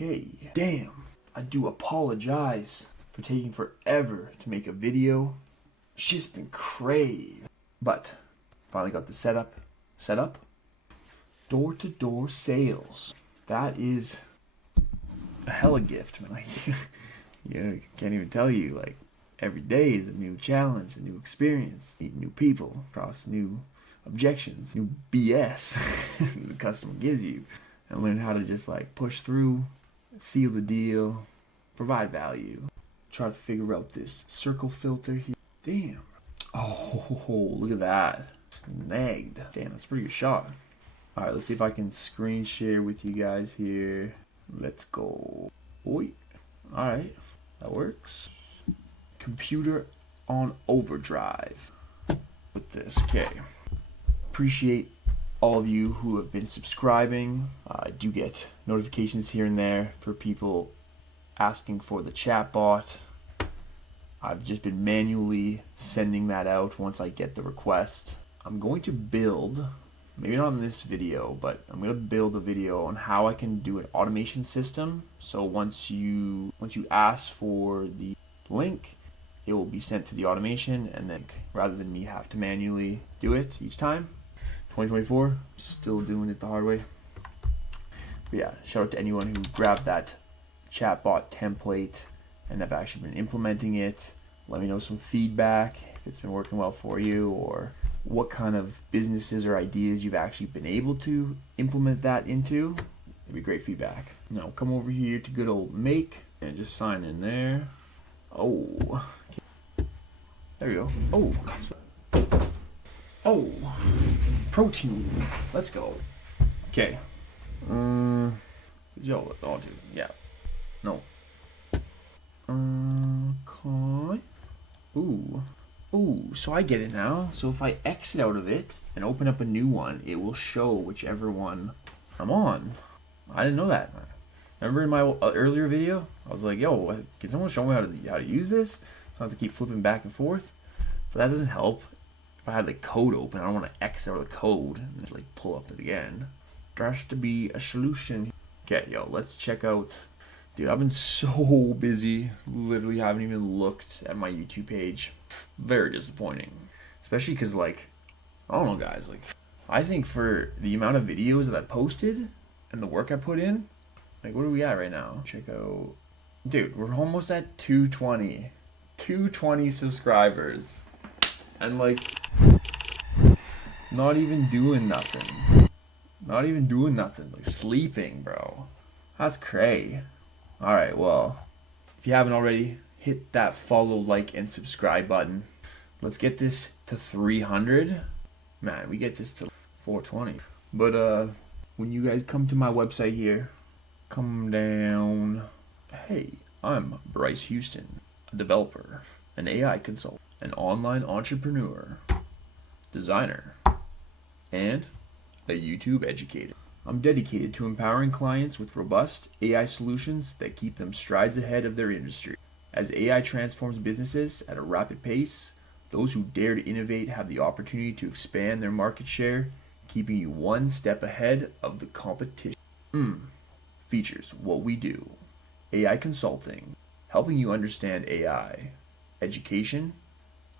Okay, damn. I do apologize for taking forever to make a video. Shit's been crazy. But finally got the setup. Door-to-door sales. That is a hella gift, man. Yeah, I can't even tell you. Like, every day is a new challenge, a new experience. Meet new people, cross new objections, new BS the customer gives you, and learn how to just like push through, seal the deal, provide value. Try to figure out this circle filter here. Damn. Oh, look at that. Snagged. Damn, that's a pretty good shot. Alright, let's see if I can screen share with you guys here. Let's go. Oi. Alright, that works. Computer on overdrive with this. Okay. Appreciate all of you who have been subscribing. I do get notifications here and there for people asking for the chat bot. I've just been manually sending that out once I get the request. I'm going to build, maybe not in this video, but I'm going to build a video on how I can do an automation system. So once you ask for the link, it will be sent to the automation, and then rather than me have to manually do it each time. 2024, still doing it the hard way. But yeah, shout out to anyone who grabbed that chatbot template and have actually been implementing it. Let me know some feedback if it's been working well for you, or what kind of businesses or ideas you've actually been able to implement that into. It'd be great feedback. Now come over here to good old make and just sign in there. Oh, okay. There we go. Oh, protein. Let's go. Okay. Yo, oh, dude. Yeah. No. Okay. Ooh, so I get it now. So if I exit out of it and open up a new one, it will show whichever one I'm on. I didn't know that. Remember in my earlier video, I was like, yo, can someone show me how to use this? So I have to keep flipping back and forth. But that doesn't help. If I had the code open, I don't want to exit out of the code and just, like, pull up it again. There has to be a solution. Okay, yo, let's check out. Dude, I've been so busy. Literally haven't even looked at my YouTube page. Very disappointing. Especially because, like, I don't know, guys. Like, I think for the amount of videos that I posted and the work I put in, like, what are we at right now? Check out. Dude, we're almost at 220. 220 subscribers. And, like, not even doing nothing. Like, sleeping, bro. That's cray. Alright, well, if you haven't already, hit that follow, like, and subscribe button. Let's get this to 300. Man, we get this to 420. But, when you guys come to my website here, come down. Hey, I'm Bryce Huston, a developer, an AI consultant, an online entrepreneur, designer, and a YouTube educator. I'm dedicated to empowering clients with robust AI solutions that keep them strides ahead of their industry. As AI transforms businesses at a rapid pace, those who dare to innovate have the opportunity to expand their market share, keeping you one step ahead of the competition. Features what we do. AI consulting, helping you understand AI. Education,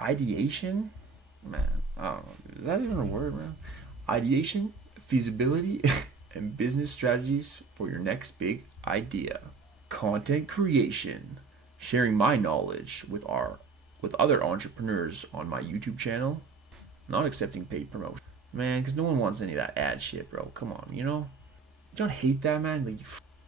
ideation, man, I don't know, is that even a word, man? Ideation, feasibility, and business strategies for your next big idea. Content creation, sharing my knowledge with other entrepreneurs on my YouTube channel. Not accepting paid promotion, man, because no one wants any of that ad shit, bro. Come on, you know? You don't hate that, man? Like, you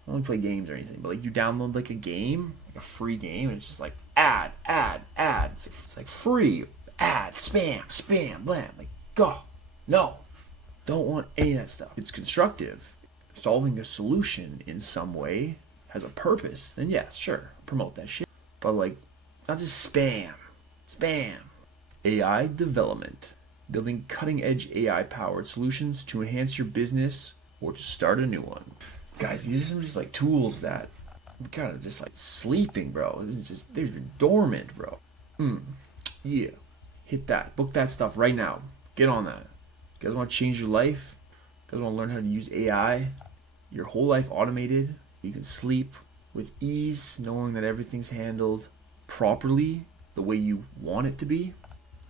don't play games or anything, but like you download like a game, like a free game, and it's just like ad. It's like free, ad, spam, blam. Like, go. No. Don't want any of that stuff. It's constructive. Solving a solution in some way has a purpose, then yeah, sure, promote that shit. But like, not just spam. AI development. Building cutting-edge AI-powered solutions to enhance your business or to start a new one. Guys, these are some just like tools that I'm kind of just like sleeping, bro. They're just dormant, bro. Yeah. Hit that. Book that stuff right now. Get on that. You guys want to change your life? You guys want to learn how to use AI? Your whole life automated You can sleep with ease, knowing that everything's handled properly the way you want it to be.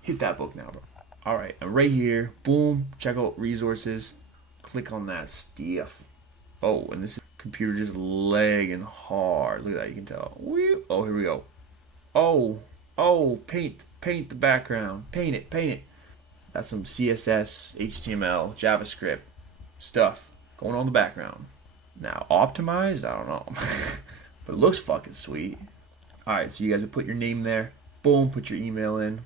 Hit that book now, bro. All right, and right here, boom, check out resources. Click on that stuff. Oh, and this computer just lagging hard. Look at that, you can tell. Oh, here we go. Oh, paint the background. Paint it. That's some CSS, HTML, JavaScript stuff going on in the background. Now, optimized, I don't know. But it looks fucking sweet. Alright, so you guys would put your name there. Boom, put your email in.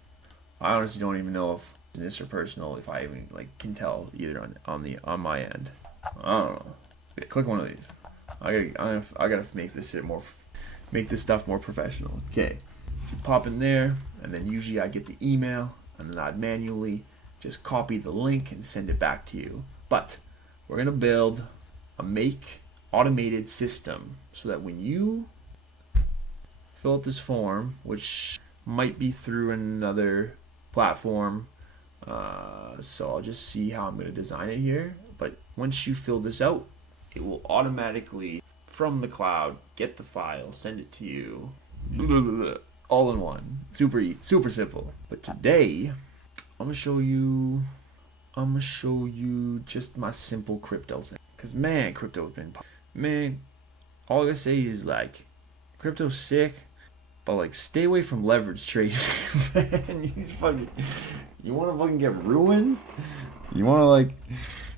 I honestly don't even know if business or personal, if I even like can tell either on my end. I don't know. Yeah, click one of these. I gotta make this stuff more professional. Okay. So pop in there, and then usually I get the email, and then I'd manually just copy the link and send it back to you. But we're gonna build a make automated system so that when you fill out this form, which might be through another platform, so I'll just see how I'm gonna design it here. But once you fill this out, it will automatically from the cloud get the file, send it to you, all in one. Super simple. But today I'm gonna show you just my simple crypto thing. Cause man, crypto's been all I gotta say is like crypto's sick, but like stay away from leverage trading. Man, you wanna fucking get ruined? You wanna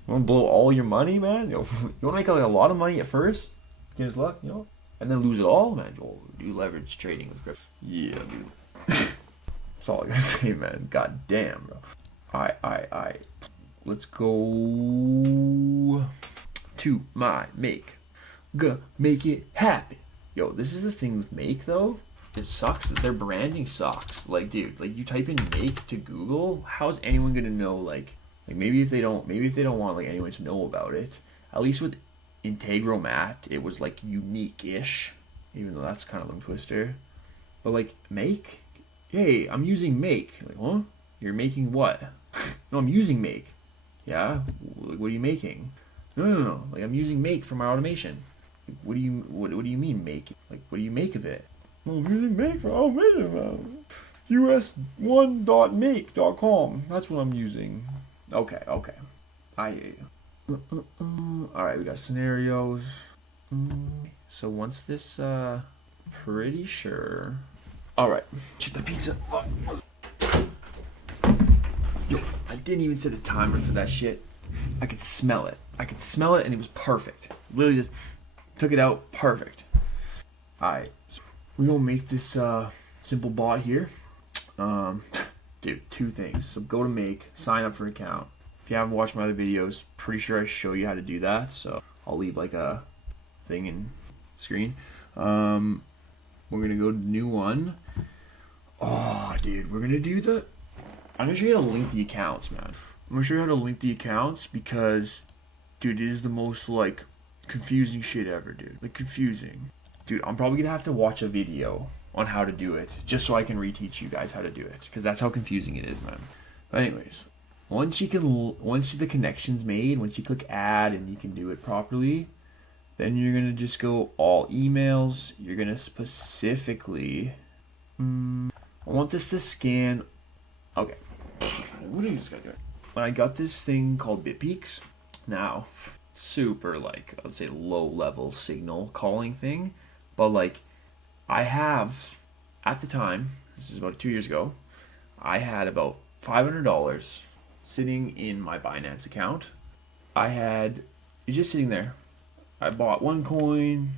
blow all your money, man? You wanna make like a lot of money at first, get his luck, and then lose it all, man. You'll do leverage trading with crypto. Yeah, dude. That's all I gotta say, man. God damn, bro. Alright. Let's go to my make. Gonna make it happen. Yo, this is the thing with make though. It sucks that their branding sucks. Like, dude, like you type in make to Google, how's anyone gonna know? Like maybe if they don't want like anyone to know about it. At least with Integromat, it was like unique-ish, even though that's kind of a twister. But like make, hey, I'm using make. Like, huh? You're making what? No, I'm using make. Yeah? Like, what are you making? No. Like, I'm using make for my automation. Like, what do you mean make? Like, what do you make of it? Well, I'm using make for automation. us1.make.com. That's what I'm using. Okay. I hear you. Alright, we got scenarios. So once this, pretty sure. Alright, check the pizza. Yo, I didn't even set a timer for that shit. I could smell it. And it was perfect. Literally just took it out, perfect. Alright, so we're gonna make this simple bot here. Dude, two things. So go to make, sign up for an account. If you haven't watched my other videos, pretty sure I show you how to do that. So I'll leave like a thing in screen. We're gonna go to new one. Oh, dude, we're gonna do I'm gonna show you how to link the accounts, man. I'm gonna show you how to link the accounts because, dude, it is the most like confusing shit ever, dude. Like confusing. Dude, I'm probably gonna have to watch a video on how to do it just so I can reteach you guys how to do it because that's how confusing it is, man. But anyways, once the connection's made, once you click add and you can do it properly, then you're gonna just go all emails. You're gonna specifically, I want this to scan. Okay, what are you just gonna do? I got this thing called BitPeaks. Now, super like I'd say low level signal calling thing, but like I have at the time, this is about 2 years ago, I had about $500 sitting in my Binance account. It's just sitting there. I bought one coin,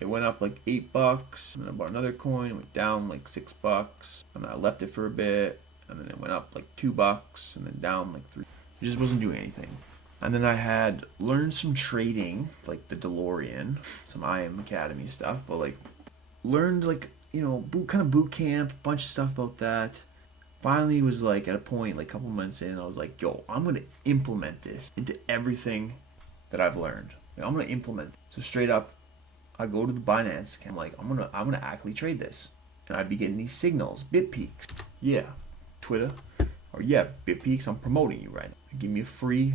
it went up like $8, and then I bought another coin, it went down like $6, and then I left it for a bit, and then it went up like $2, and then down like $3. It just wasn't doing anything. And then I had learned some trading, like the DeLorean, some IM Academy stuff, but like learned like, boot camp, a bunch of stuff about that. Finally was like at a point, like a couple months in, I was like, yo, I'm going to implement this into everything that I've learned. I'm going to implement. So straight up, I go to the Binance and I'm like, I'm going to actually trade this. And I'd be getting these signals, BitPeaks. Yeah, Twitter. Or yeah, BitPeaks, I'm promoting you right now. Give me a free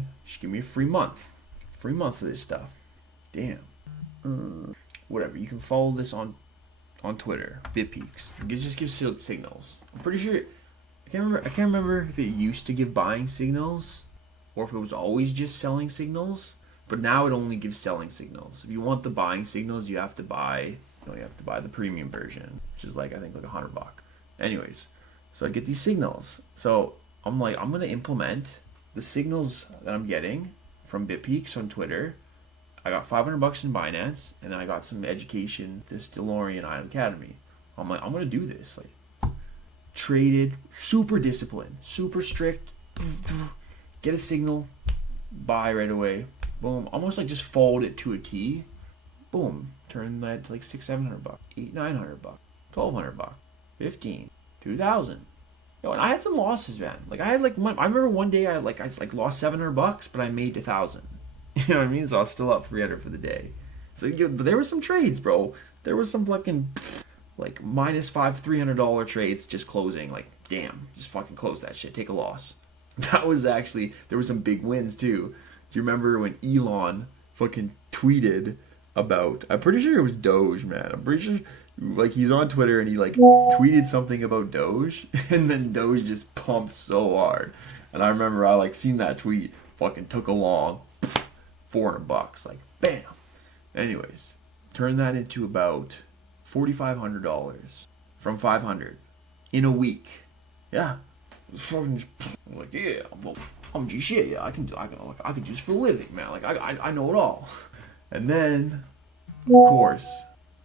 month. Free month for this stuff. Damn. whatever. You can follow this on Twitter, BitPeaks. It just gives signals. I'm pretty sure. I can't remember if it used to give buying signals, or if it was always just selling signals. But now it only gives selling signals. If you want the buying signals, you have to buy. You have to buy the premium version, which is like I think like $100. Anyways, so I get these signals. So I'm like, I'm gonna implement the signals that I'm getting from BitPeaks on Twitter. I got $500 in Binance, and then I got some education, this DeLorean Island Academy. I'm like, I'm gonna do this. Like, traded, super disciplined, super strict. Get a signal, buy right away. Boom, almost like just followed it to a T. Boom, turn that to like $600-700, $800-900, $1,200, $15, $2,000. Yo, and I had some losses, man. Like I had like I remember one day I lost $700, but I made $1,000. You know what I mean? So I was still up 300 for the day. So there were some trades, bro. There was some fucking like -5 $300 trades just closing. Like damn, just fucking close that shit. Take a loss. That was actually, there were some big wins too. Do you remember when Elon fucking tweeted about, I'm pretty sure it was Doge, man. I'm pretty sure like he's on Twitter and he like tweeted something about Doge, and then Doge just pumped so hard. And I remember I like seen that tweet, fucking took along $400, like bam. Anyways, turn that into about $4,500 from 500 in a week. Yeah, fucking like yeah, I'm G shit. Yeah, I can do this for a living, man. Like I know it all. And then, of course,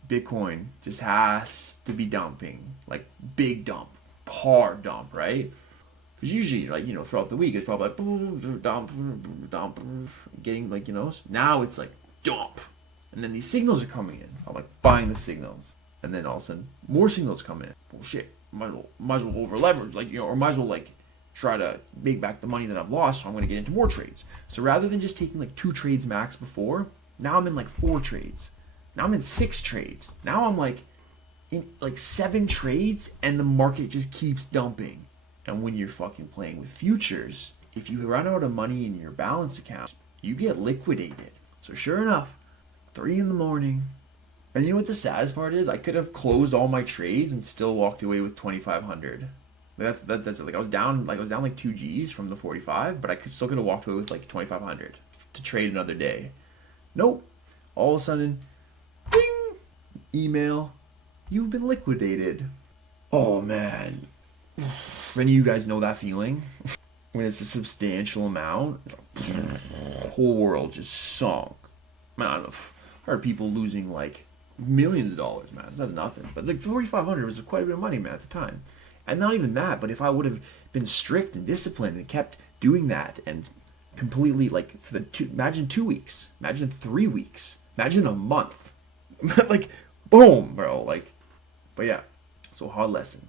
Bitcoin just has to be dumping, like big dump, hard dump, right? Because usually, like, throughout the week, it's probably like dump, getting like, now it's like dump. And then these signals are coming in. I'm like buying the signals. And then all of a sudden, more signals come in. Well, shit, might as well over leverage, like, or might as well like try to make back the money that I've lost, so I'm going to get into more trades. So rather than just taking like 2 trades max before, now I'm in like 4 trades. Now I'm in 6 trades. Now I'm like in like 7 trades, and the market just keeps dumping. And when you're fucking playing with futures, if you run out of money in your balance account, you get liquidated. So sure enough, 3 in the morning. And you know what the saddest part is? I could have closed all my trades and still walked away with 2,500. That's like I was down like 2 G's from the 45, but I still could have walked away with like 2,500 to trade another day. Nope. All of a sudden, ding! Email. You've been liquidated. Oh man. If any of you guys know that feeling, when it's a substantial amount, it's like, the whole world just sunk. Man, I don't know. I heard people losing like millions of dollars, man. That's nothing. But like 4,500 was quite a bit of money, man, at the time. And not even that, but if I would have been strict and disciplined and kept doing that and completely like for imagine 2 weeks, imagine 3 weeks, imagine a month, like boom, bro. Like, but yeah. So hard lesson.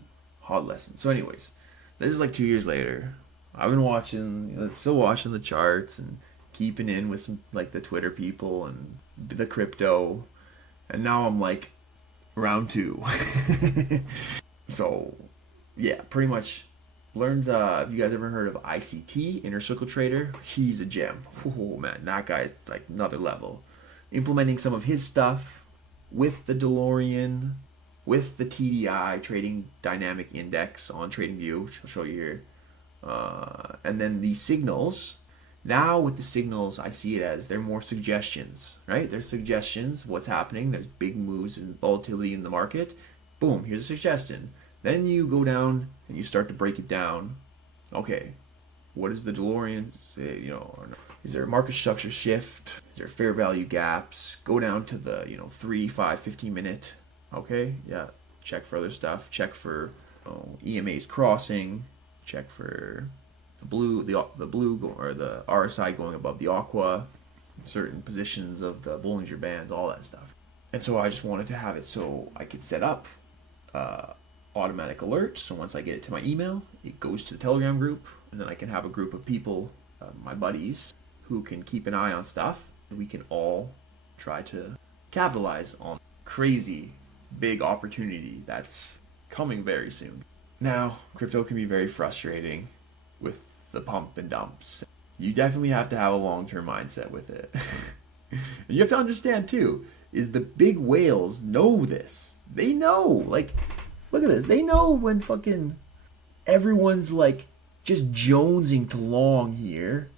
So anyways, this is like 2 years later. I've been still watching the charts and keeping in with some like the Twitter people and the crypto, and now I'm like round 2. So yeah, pretty much learned. Have you guys ever heard of ICT, Inner Circle Trader? He's a gem. Oh man, that guy's like another level. Implementing some of his stuff with the DeLorean, with the TDI, Trading Dynamic Index on TradingView, which I'll show you here. And then the signals. Now with the signals, I see it as they're more suggestions, right? They're suggestions of what's happening. There's big moves and volatility in the market. Boom, here's a suggestion. Then you go down and you start to break it down. Okay, what does the DeLorean say? Is there a market structure shift? Is there fair value gaps? Go down to the 3, 5, 15 minute. Okay, yeah. Check for other stuff. Check for EMA's crossing. Check for the blue or the RSI going above the aqua. Certain positions of the Bollinger Bands, all that stuff. And so I just wanted to have it so I could set up automatic alert. So once I get it to my email, it goes to the Telegram group, and then I can have a group of people, my buddies, who can keep an eye on stuff, and we can all try to capitalize on crazy big opportunity that's coming very soon. Now, crypto can be very frustrating with the pump and dumps. You definitely have to have a long-term mindset with it. And you have to understand too, is the big whales know this. They know. Like, look at this. They know when fucking everyone's like just jonesing to long here,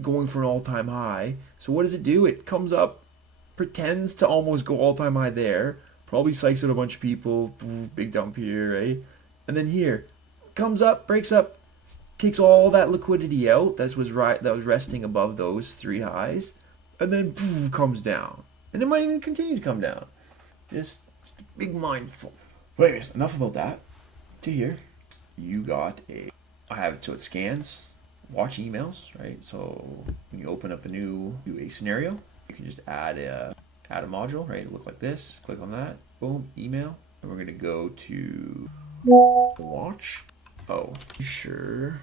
going for an all-time high. So what does it do? It comes up, pretends to almost go all-time high there, probably psychs out a bunch of people, big dump here, right? And then here, comes up, breaks up, takes all that liquidity out that was resting above those three highs, and then comes down. And it might even continue to come down. Just a big mindful. But anyways, enough about that. To here, you got I have it so it scans, watch emails, right? So when you open up do a scenario, you can just add a module, right? It'll look like this. Click on that, boom, email. And we're gonna go to watch. Oh, sure.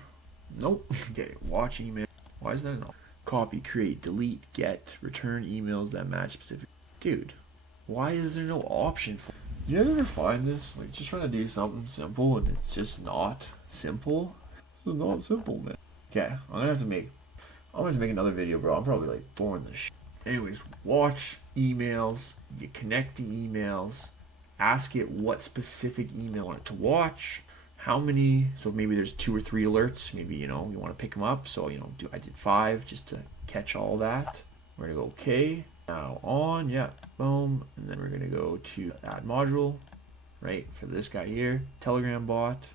Nope. Okay, watch email. Why is that an option? Copy, create, delete, get, return emails that match specific. Dude, why is there no option for? You ever find this? Like, just trying to do something simple and it's just not simple. It's not simple, man. Okay, I'm gonna have to make another video, bro. I'm probably like boring the shit. Anyways, watch emails. You connect the emails. Ask it what specific email you want it to watch. How many? So maybe there's 2 or 3 alerts. Maybe you want to pick them up. So I did 5 just to catch all that. We're gonna go okay. Now on, yeah, boom, and then we're gonna go to add module, right, for this guy here, Telegram bot,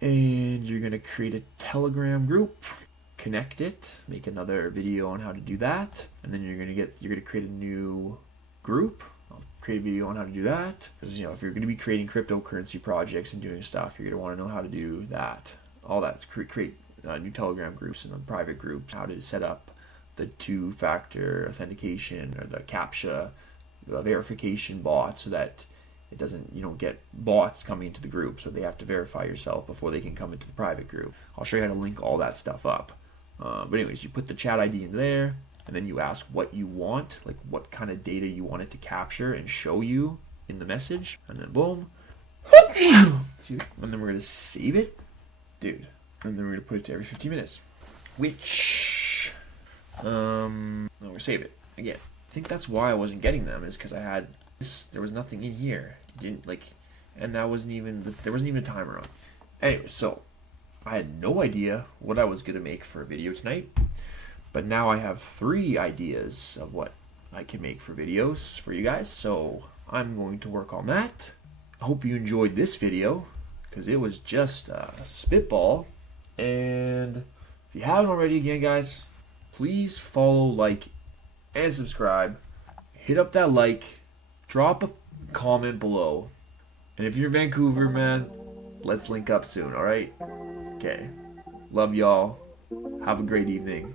and you're gonna create a Telegram group, connect it, make another video on how to do that, and then you're gonna create a new group. I'll create a video on how to do that, because if you're gonna be creating cryptocurrency projects and doing stuff, you're gonna want to know how to do that, all that, create new Telegram groups and then private groups, how to set up the 2-factor authentication or the CAPTCHA verification bot, so that it doesn't, you don't get bots coming into the group, so they have to verify yourself before they can come into the private group. I'll show you how to link all that stuff up. But anyways, you put the chat ID in there, and then you ask what you want, like what kind of data you want it to capture and show you in the message, and then boom, and then we're gonna save it, dude, and then we're gonna put it to every 15 minutes, which no, we're save it again. I think that's why I wasn't getting them, is because I had this. There was nothing in here. And that wasn't even there wasn't even a timer on. Anyway, so I had no idea what I was gonna make for a video tonight, but now I have 3 ideas of what I can make for videos for you guys. So I'm going to work on that. I hope you enjoyed this video, because it was just a spitball. And if you haven't already, again, guys, please follow, like, and subscribe. Hit up that like. Drop a comment below. And if you're in Vancouver, man, let's link up soon, alright? Okay. Love y'all. Have a great evening.